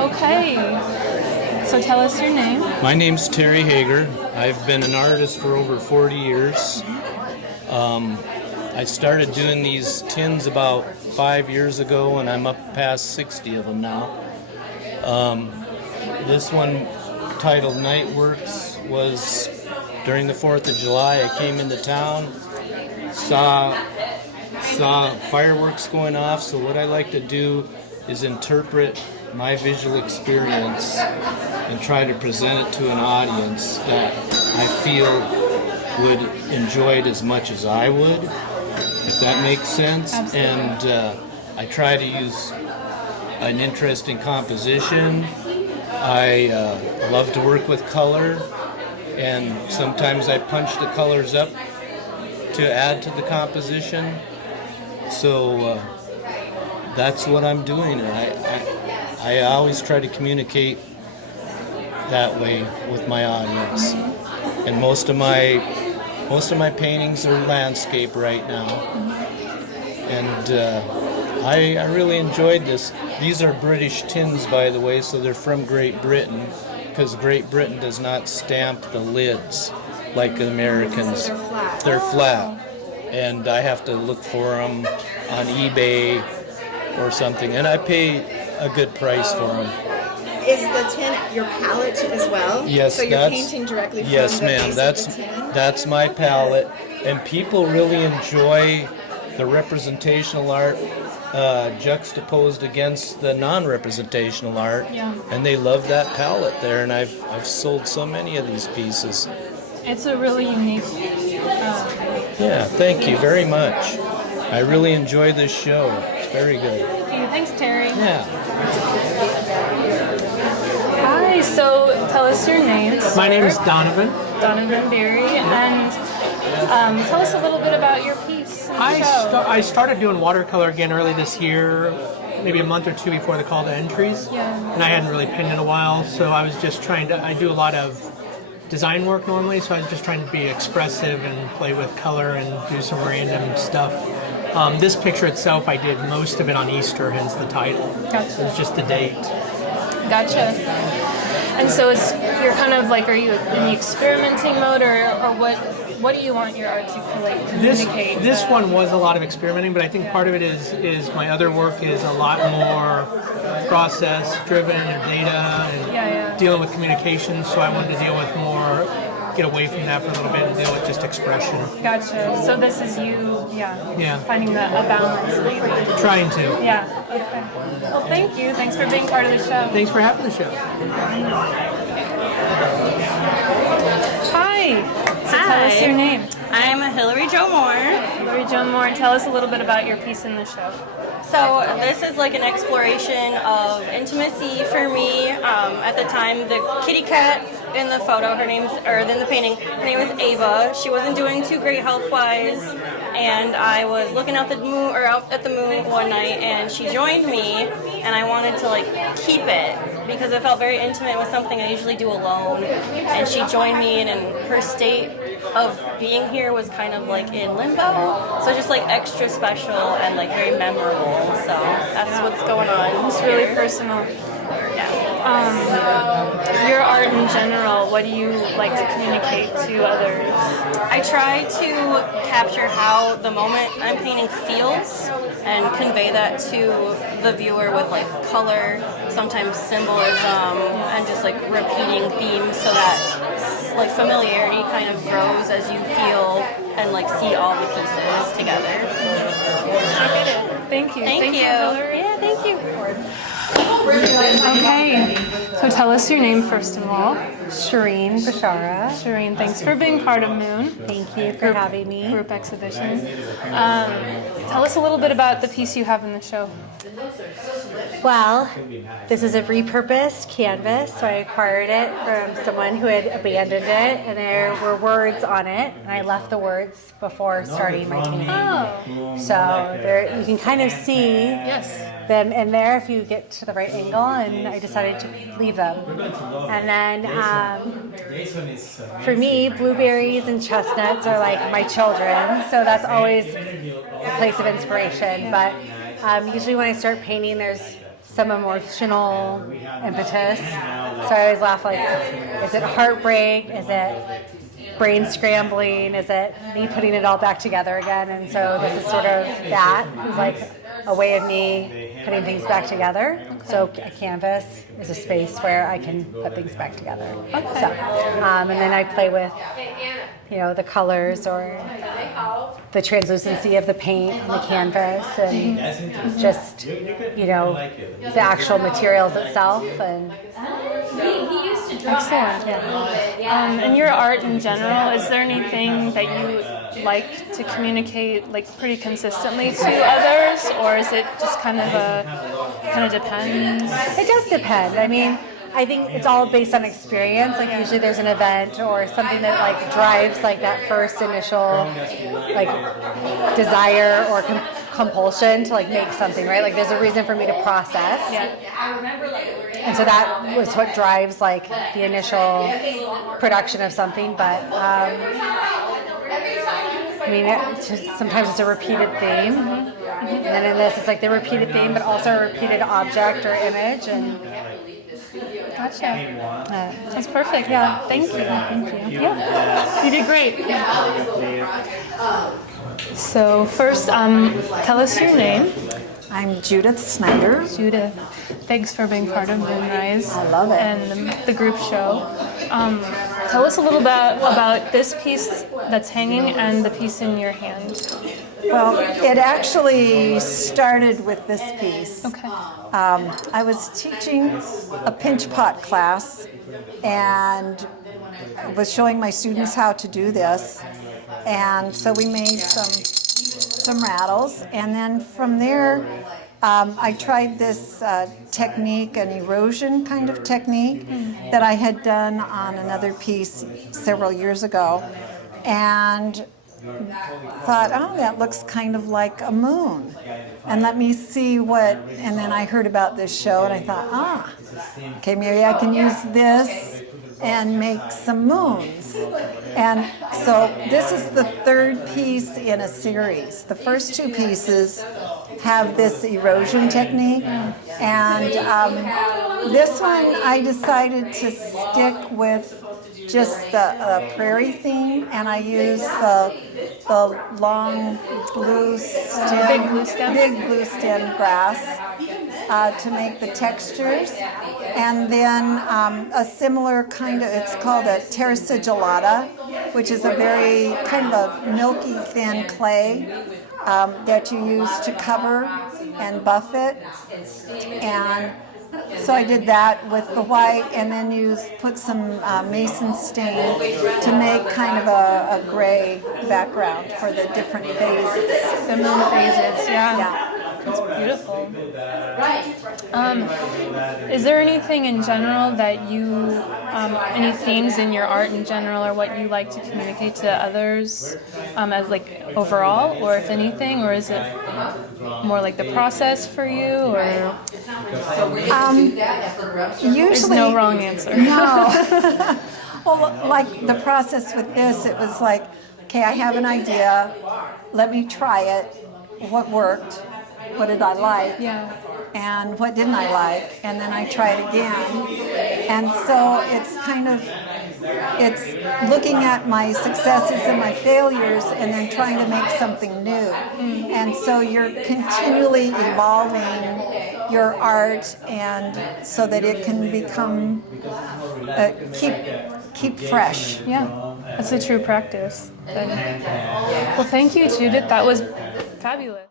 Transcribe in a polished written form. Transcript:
Okay. So tell us your name. My name's Terry Hager. I've been an artist for over 40 years. I started doing these tins about 5 years ago, and I'm up past 60 of them now. This one, titled Night Works, was during the 4th of July. I came into town, saw fireworks going off, so what I like to do is interpret my visual experience and try to present it to an audience that I feel would enjoy it as much as I would, if that makes sense. Absolutely. And I try to use an interesting composition. I love to work with color, and sometimes I punch the colors up to add to the composition. So that's what I'm doing. I always try to communicate that way with my audience. And most of my paintings are landscape right now. And I really enjoyed this. These are British tins, by the way, so they're from Great Britain, because Great Britain does not stamp the lids like the Americans. So they're flat. They're flat. And I have to look for them on eBay or something, and I pay a good price for them. Is the tin your palette as well? Yes, so you're painting directly from yes, the ma'am. base of the tin? That's my palette, and people really enjoy the representational art juxtaposed against the non-representational art, and they love that palette there. And I've sold so many of these pieces. It's a really unique. Yeah, thank you very much. I really enjoy this show. It's very good. Thank you. Thanks, Terry. Yeah. Hi. So tell us your name. My name is Donovan. Donovan Beery, and tell us a little bit about your piece. I started doing watercolor again early this year, maybe a month or two before the call to entries. Yeah. And I hadn't really pinned in a while, so I was just trying to. I do a lot of design work normally, so I was just trying to be expressive and play with color and do some random stuff. This picture itself, I did most of it on Easter, hence the title. Gotcha. It was just the date. Gotcha. And so you're kind of like, are you in the experimenting mode, or what do you want your art to communicate? This one was a lot of experimenting, but I think part of it is my other work is a lot more process driven and data and dealing with communication, so I wanted to deal with more, get away from that for a little bit and deal with just expression. Gotcha. So this is you, finding a balance maybe. Trying to. Yeah. Okay. Well, thank you. Thanks for being part of the show. Thanks for having the show. Hi. So tell us your name. I'm Hillary Jo Moore. Hillary Jo Moore. Tell us a little bit about your piece in the show. So this is like an exploration of intimacy for me. At the time, the kitty cat in the photo, in the painting, her name is Ava. She wasn't doing too great health-wise, and I was looking out at the moon one night, and she joined me, and I wanted to like keep it because it felt very intimate with something I usually do alone. And she joined me, and her state of being here was kind of like in limbo, so just like extra special and like very memorable. So that's what's going on. It's really personal. Your art in general, what do you like to communicate to others? I try to capture how the moment I'm painting feels and convey that to the viewer with like color, sometimes symbolism, and just like repeating themes so that like familiarity kind of grows as you feel and like see all the pieces together. Thank you. Thank you. Hillary. Yeah, thank you. Okay, so tell us your name first of all. Cherine, Bishara. Cherine, thanks for being part of Moon. Thank you for having me. Group exhibition. Tell us a little bit about the piece you have in the show. Well, this is a repurposed canvas, so I acquired it from someone who had abandoned it, and there were words on it, and I left the words before starting my painting. Oh. So there, you can kind of see them in there if you get to the right angle, and I decided to leave them. And then for me, blueberries and chestnuts are like my children, so that's always a place of inspiration. But Usually when I start painting, there's some emotional impetus. So I always laugh like, is it heartbreak? Is it brain scrambling? Is it me putting it all back together again? And so this is sort of that. It's like a way of me putting things back together. So a canvas is a space where I can put things back together. Okay. So, and then I play with, the colors or the translucency of the paint on the canvas and just, the actual materials itself. And Excellent. yeah. And your art in general, is there anything that you like to communicate like pretty consistently to others, or is it just kind of depends? It does depend. I mean, I think it's all based on experience. Like usually there's an event or something that like drives like that first initial like desire or compulsion to like make something, right? Like there's a reason for me to process. Yeah. And so that was what drives like the initial production of something. But I mean, sometimes it's a repeated theme. And then in this, it's like the repeated theme, but also a repeated object or image. And Gotcha. That's perfect. Yeah. Thank you. Yeah. You did great. So first, tell us your name. I'm Judith Snyder. Judith. Thanks for being part of MoonRise. I love it. And the group show. Tell us a little bit about this piece that's hanging and the piece in your hand. Well, it actually started with this piece. Okay. I was teaching a pinch pot class and was showing my students how to do this. And so we made some rattles, and then from there I tried this technique, an erosion kind of technique that I had done on another piece several years ago, and thought, oh, that looks kind of like a moon, and let me see what, and then I heard about this show and I thought, okay, maybe I can use this and make some moons. And so this is the third piece in a series. The first two pieces have this erosion technique, and this one I decided to stick with just the prairie theme, and I used the long blue stem, big blue stem grass to make the textures, and then a similar kind of, it's called a terra gelata, which is a very kind of a milky thin clay that you use to cover and buff it. And so I did that with the white, and then put some mason stain to make kind of a gray background for the different phases. The moon phases, Yeah. It's beautiful. Is there anything in general that you, any themes in your art in general, or what you like to communicate to others as like overall, or if anything, or is it more like the process for you, or? Usually, there's no wrong answer. No. Well, like the process with this, it was like, okay, I have an idea, let me try it. What worked? What did I like? Yeah. And what didn't I like? And then I try it again. And so it's kind of, it's looking at my successes and my failures and then trying to make something new. And so you're continually evolving your art, and so that it can become, keep fresh. Yeah, that's a true practice. Well, thank you, Judith. That was fabulous.